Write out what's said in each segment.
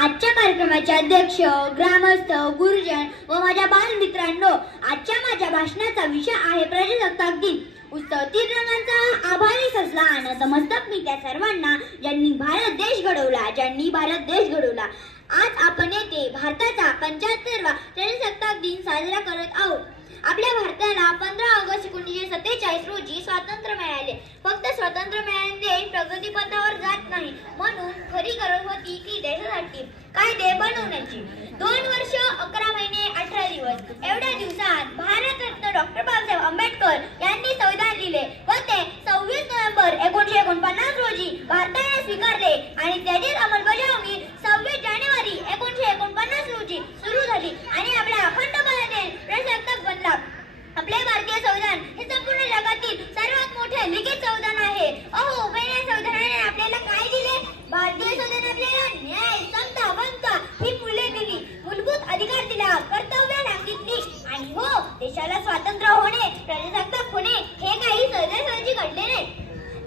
आजच्या कार्यक्रमाचे अध्यक्ष ग्रामस्थ गुरुजन व माझ्या बालमित्रांनो आजच्या माझ्या भाषणाचा विषय आहे प्रजासत्ताक दिन. उत्सव तीन रंगांचा आभारी सजला आणि समजतात मी त्या सर्वांना ज्यांनी भारत देश घडवला ज्यांनी भारत देश घडवला. आज आपण येथे भारताचा पंच्याहत्तरवा प्रजासत्ताक दिन साजरा करत आहोत. आपल्या भारताला पंधरा ऑगस्ट एकोणीसशे सत्तेचाळीस रोजी स्वातंत्र्य मिळाले डॉक्टर बाबासाहेब आंबेडकर यांनी संविधान लिहिले व ते सव्वीस नोव्हेंबर एकोणीसशे एकोणपन्नास रोजी भारताने स्वीकारले आणि त्याचीच अंमलबजावणी सव्वीस जानेवारी एकोणीसशे एकोणपन्नास रोजी सुरू झाली आणि आपला अखंड भारत देश प्रजासत्ताक बनला आपले भारतीय संविधान हे संपूर्ण जगातील सर्वात मोठे लिखित संविधान आहे अहो उभय संविधानाने आपल्याला काय दिले भारतीय संविधान आपल्याला न्याय समता बनता ही मूल्ये दिली मूलभूत अधिकार दिला कर्तव्य सांगितली आणि हो होणे प्रजासत्ताक होणे हे काही सहजासहजी घडले नाही.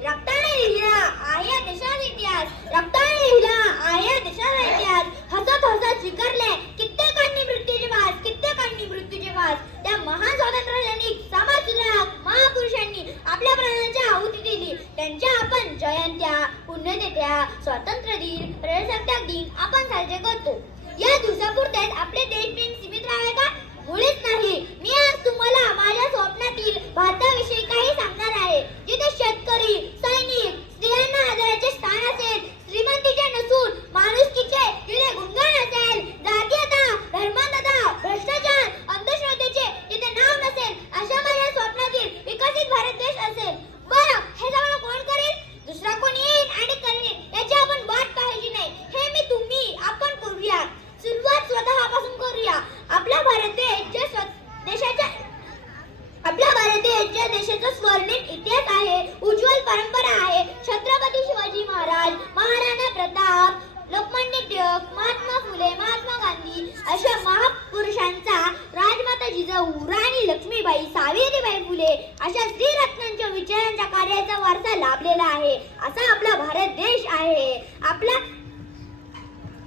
रक्ताने लिहिला आहे देशाचा इतिहास. रक्ताने लिहिला आहे देशाचा इतिहास. हसत हसत स्वीकारले कित्येकांनी मृत्यूचे भास कित्येकांनी मृत्यूचे भास. त्या महान स्वातंत्र्य सैनिक समाजसुधारक महापुरुषांनी आपल्या प्राणांची आहुती दिली. त्यांच्या आपण जयंत्या पुण्यतिथ्या स्वातंत्र्य दिन प्रजासत्ताक दिन आपण साजरे करतो या दिवसापुरतेच आपले देशप्रेम सीमित राहावे का मुळीच नाही मी आज तुम्हाला माझ्या स्वप्नातील भारताविषयी काही सांगणार आहे जिथे शेतकरी सैनिक स्त्रियांना आदराचे स्थान असेल श्रीमंतीचे नसून माणुसकीचे जिथे गुणगान असेल जातीयता धर्मांधता भ्रष्टाचार अंधश्रद्धेचे जिथे नाव नसेल अशा माझ्या स्वप्नातील विकसित भारत देश असेल बरं हे सगळं कोण करेल दुसरा कोण येईल आणि करेल याची आपण वाट पाहायची नाही हे मी तुम्ही आपण करूया सुरुवात स्वतःपासून करूया आपला भारत देश जे स्व- देशाच्या आपला भारत देश ज्या देशाचा स्वर्णिम इतिहास आहे उज्ज्वल परंपरा आहे छत्रपती शिवाजी महाराज महाराणा प्रताप लोकमान्य टिळक महात्मा फुले महात्मा गांधी अशा महापुरुषांचा राजमाता जिजाऊ राणी लक्ष्मीबाई सावित्रीबाई फुले अशा स्त्रीरत्नांच्या विचारांच्या कार्याचा वारसा लाभलेला आहे. असा आपला भारत देश आहे. आपला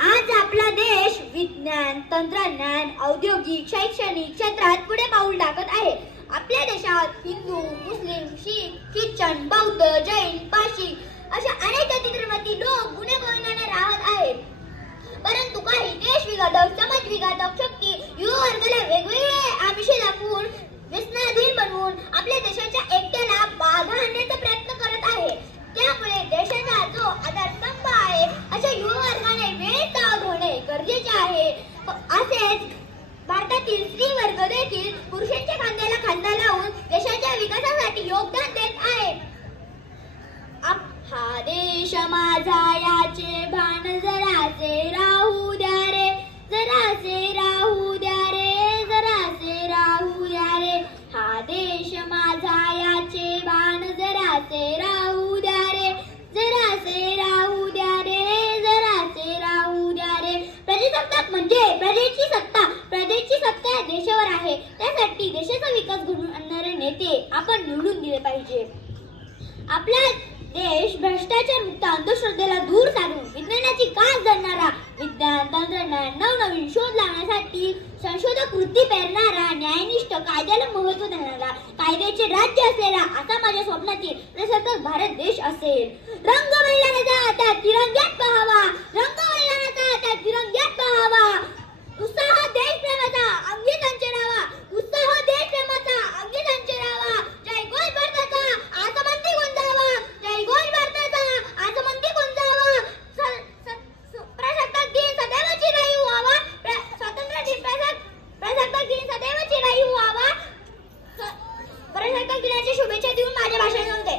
आज आपला देश विज्ञान तंत्रज्ञान औद्योगिक शैक्षणिक क्षेत्रात पुढे पाऊल टाकत आहे. आपल्या देशात हिंदू मुस्लिम शीख ख्रिश्चन बौद्ध जैन पाशी अशा अनेक जातीधर्मातील लोक गुन्हेगाराने राहत आहेत. परंतु काही देश विघातक समाज विघातक शक्ती युवा वर्गाला वेगवेगळे आमिषे दाखवून व्यसनाधीन बनवून आपल्या देशाच्या एकट्याला बाधा आणण्याचा प्रयत्न करत आहे. त्यामुळे देशाचा जो आधारस्तंभ आहे अशा युवा वर्गाने वेळेत सावध होणे गरजेचे आहे. असेच भारतातील स्त्री वर्ग देखील पुरुषांच्या खांद्याला खांदा लावून देशाच्या विकासासाठी योगदान देत आहे आप- हा देश माझा त्यासाठी देशाचा विकास घडून आणणारे नेते आपण निवडून दिले पाहिजे. आपला देश भ्रष्टाचार मुक्त अंधश्रद्धेला दूर सारून विज्ञानाची कास धरणारा विज्ञान तंत्रज्ञान नवनवीन शोध लावण्यासाठी संशोधक वृत्ती पेरणारा न्यायनिष्ठ कायद्याला महत्त्व देणारा कायद्याचे राज्य असलेला असा माझ्या स्वप्नातील प्रसक्त भारत देश असेल. रंग महिला त्या तिरंग्यात पहावा. रंग महिला शुभेच्छा देऊन माझ्या भाषण संपते